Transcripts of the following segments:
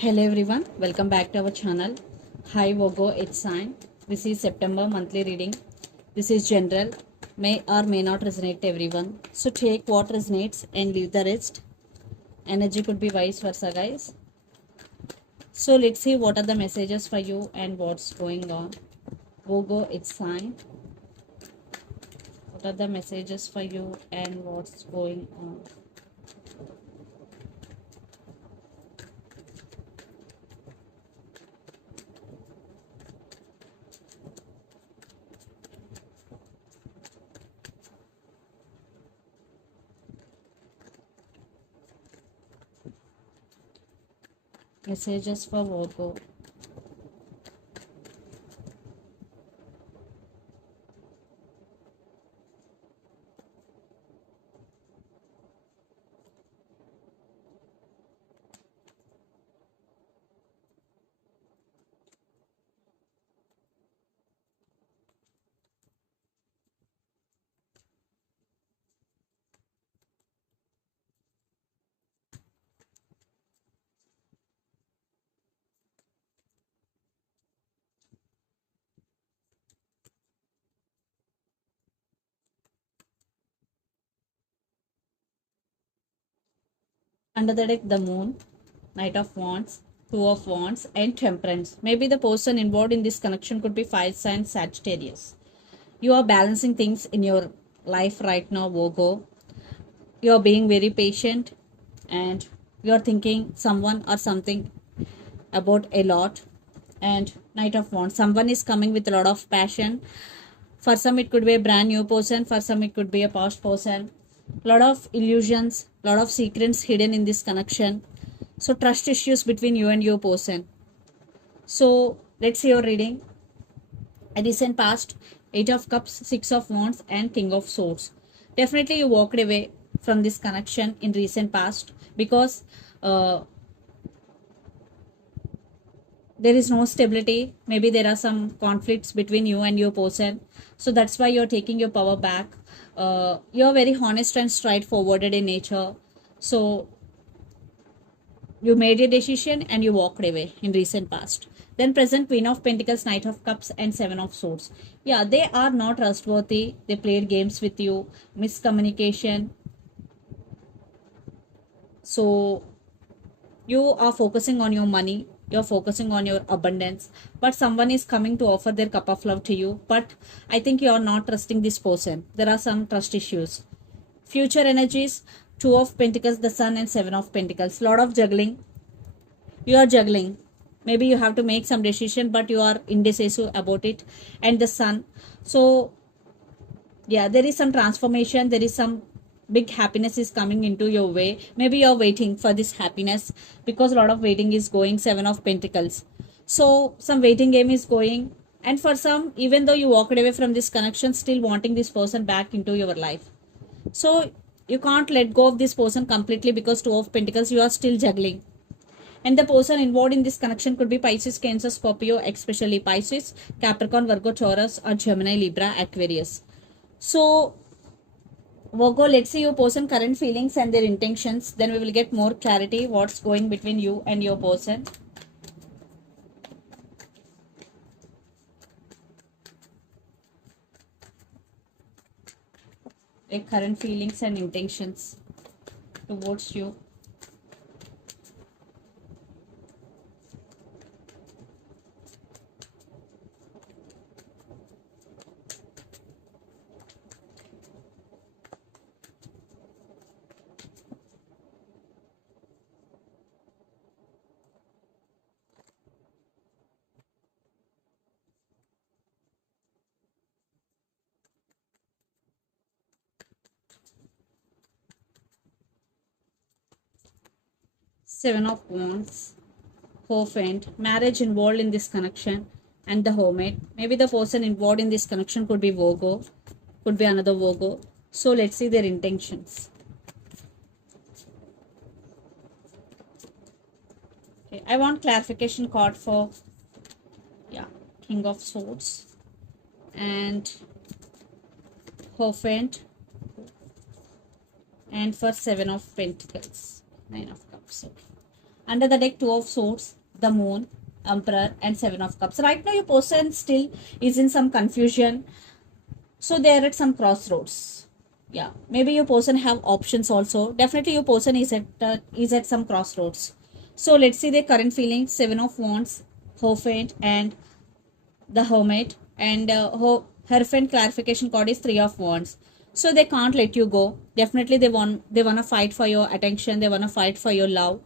Hello everyone, welcome back to our channel. Hi Vogo, it's sign. This is September monthly reading. This is general, may or may not resonate to everyone. So take what resonates and leave the rest. Energy could be vice versa, guys. So let's see what are the messages for you and what's going on. Vogo, it's sign. What are the messages for you and what's going on? Messages for Vogo. Under the deck, the moon, Knight of Wands, Two of Wands, and Temperance. Maybe the person involved in this connection could be fire sign Sagittarius. You are balancing things in your life right now, Virgo. You are being very patient and you are thinking someone or something about a lot. And Knight of Wands, someone is coming with a lot of passion. For some, it could be a brand new person, for some, it could be a past person. Lot of illusions, lot of secrets hidden in this connection. So trust issues between you and your person. So let's see your reading. A recent past, Eight of Cups, Six of Wands, and King of Swords. Definitely you walked away from this connection in recent past because there is no stability. Maybe there are some conflicts between you and your person. So that's why you're taking your power back. You're very honest and straightforward in nature. So you made a decision and you walked away in recent past. Then present, Queen of Pentacles, Knight of Cups, and Seven of Swords. Yeah, they are not trustworthy. They played games with you, miscommunication. So you are focusing on your money, you're focusing on your abundance, but someone is coming to offer their cup of love to you. But I think you are not trusting this person. There are some trust issues. Future energies, Two of Pentacles, the Sun, and Seven of Pentacles. Lot of juggling. You are juggling. Maybe you have to make some decision, but you are indecisive about it. And the Sun. So yeah, there is some transformation, there is some big happiness is coming into your way. Maybe you're waiting for this happiness because a lot of waiting is going. Seven of Pentacles, so some waiting game is going. And for some, even though you walked away from this connection, still wanting this person back into your life. So you can't let go of this person completely because Two of Pentacles, you are still juggling. And the person involved in this connection could be Pisces, Cancer, Scorpio, especially Pisces, Capricorn, Virgo, Taurus, or Gemini, Libra, Aquarius. So Virgo, let's see your person current feelings and their intentions. Then we will get more clarity what's going between you and your person. Their current feelings and intentions towards you. Seven of Wands, Hierophant, marriage involved in this connection, and the Hermit. Maybe the person involved in this connection could be Virgo, could be another Virgo. So let's see their intentions. Okay, I want clarification card for King of Swords and Hierophant, and for Seven of Pentacles, Nine of Cups. Okay. Under the deck, Two of Swords, the Moon, Emperor, and Seven of Cups. Right now, your person still is in some confusion. So they are at some crossroads. Yeah, maybe your person have options also. Definitely, your person is at some crossroads. So let's see their current feelings. Seven of Wands, Hierophant, and the Hermit, and Hierophant clarification card is Three of Wands. So they can't let you go. Definitely, they wanna fight for your attention. They wanna fight for your love.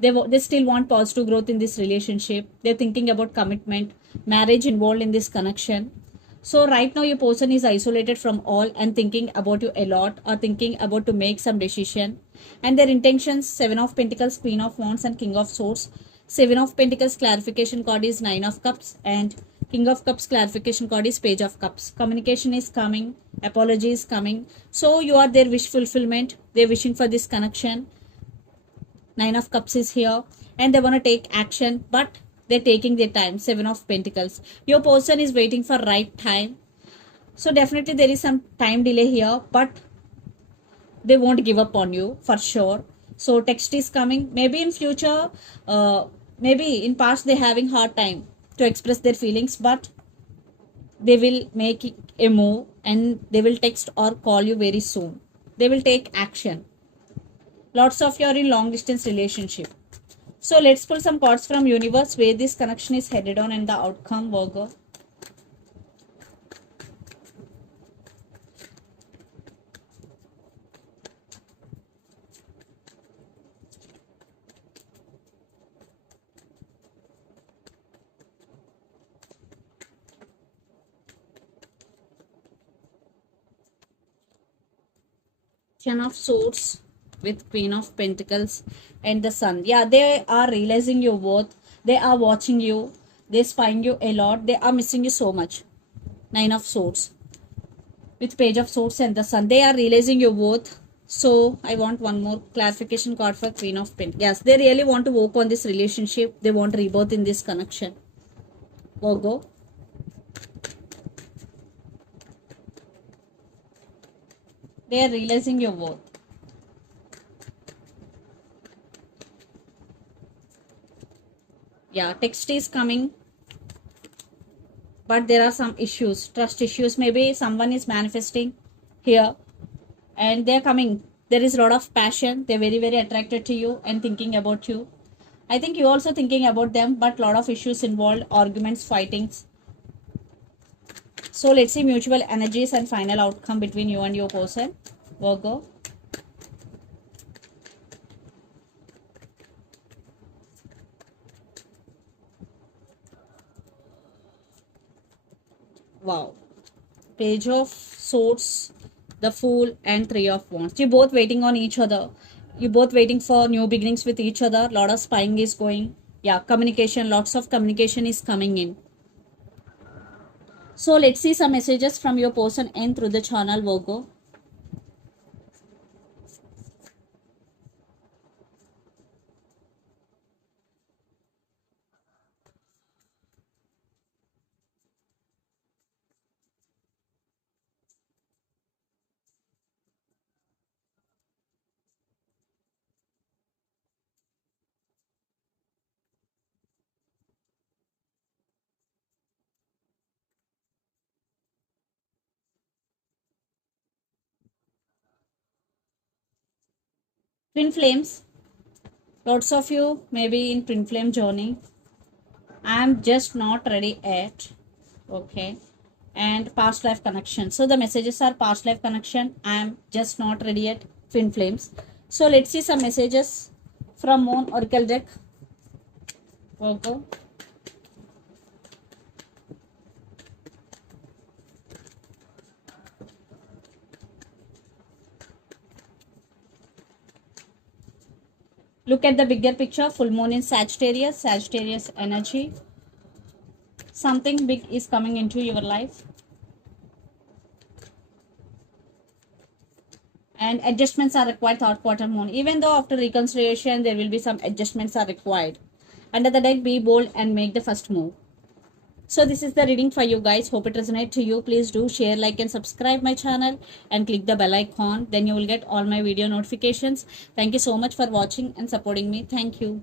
They still want positive growth in this relationship. They're thinking about commitment, marriage involved in this connection. So right now your person is isolated from all and thinking about you a lot, or thinking about to make some decision. And their intentions: Seven of Pentacles, Queen of Wands, and King of Swords. Seven of Pentacles clarification card is Nine of Cups, and King of Cups clarification card is Page of Cups. Communication is coming, apology is coming. So you are their wish fulfillment. They're wishing for this connection. Nine of Cups is here, and they want to take action, but they're taking their time. Seven of Pentacles. Your person is waiting for right time. So definitely there is some time delay here, but they won't give up on you for sure. So text is coming. Maybe in future, maybe in past they having hard time to express their feelings, but they will make a move and they will text or call you very soon. They will take action. Lots of you are in long distance relationship. So let's pull some cards from universe where this connection is headed on and the outcome, Virgo. Ten of Swords with Queen of Pentacles and the Sun. Yeah, they are realizing your worth. They are watching you. They're spying you a lot. They are missing you so much. Nine of Swords with Page of Swords and the Sun. They are realizing your worth. So I want one more clarification card for Queen of Pentacles. Yes, they really want to work on this relationship. They want rebirth in this connection. Virgo. They are realizing your worth. Yeah, text is coming, but there are some issues, trust issues. Maybe someone is manifesting here and they're coming. There is a lot of passion. They're very, very attracted to you and thinking about you. I think you're also thinking about them, but a lot of issues involved, arguments, fightings. So let's see mutual energies and final outcome between you and your person, Virgo. Wow. Page of Swords, the Fool, and Three of Wands. You're both waiting on each other. You're both waiting for new beginnings with each other. Lot of spying is going. Yeah, communication, lots of communication is coming in. So let's see some messages from your person and through the channel, Virgo. Twin flames. Lots of you may be in twin flame journey. I'm just not ready yet. Okay. And past life connection. So the messages are past life connection. I'm just not ready yet. Twin flames. So let's see some messages from Moon Oracle deck. Virgo. Look at the bigger picture. Full moon in Sagittarius. Sagittarius energy. Something big is coming into your life. And adjustments are required. Third quarter moon. Even though after reconciliation, there will be some adjustments are required. Under the deck, be bold and make the first move. So this is the reading for you guys. Hope it resonates to you. Please do share, like, and subscribe my channel and click the bell icon. Then you will get all my video notifications. Thank you so much for watching and supporting me. Thank you.